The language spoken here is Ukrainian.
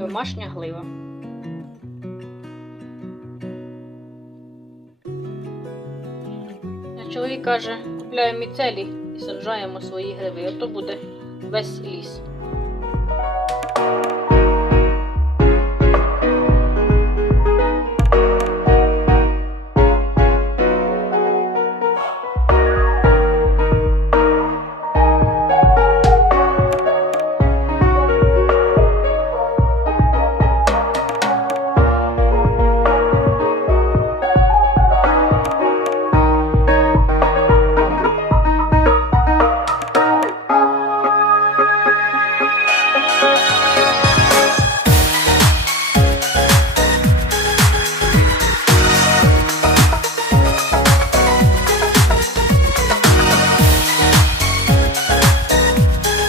Домашня глива. А чоловік каже, купляємо міцелі і саджаємо свої гриби. Ото буде весь ліс.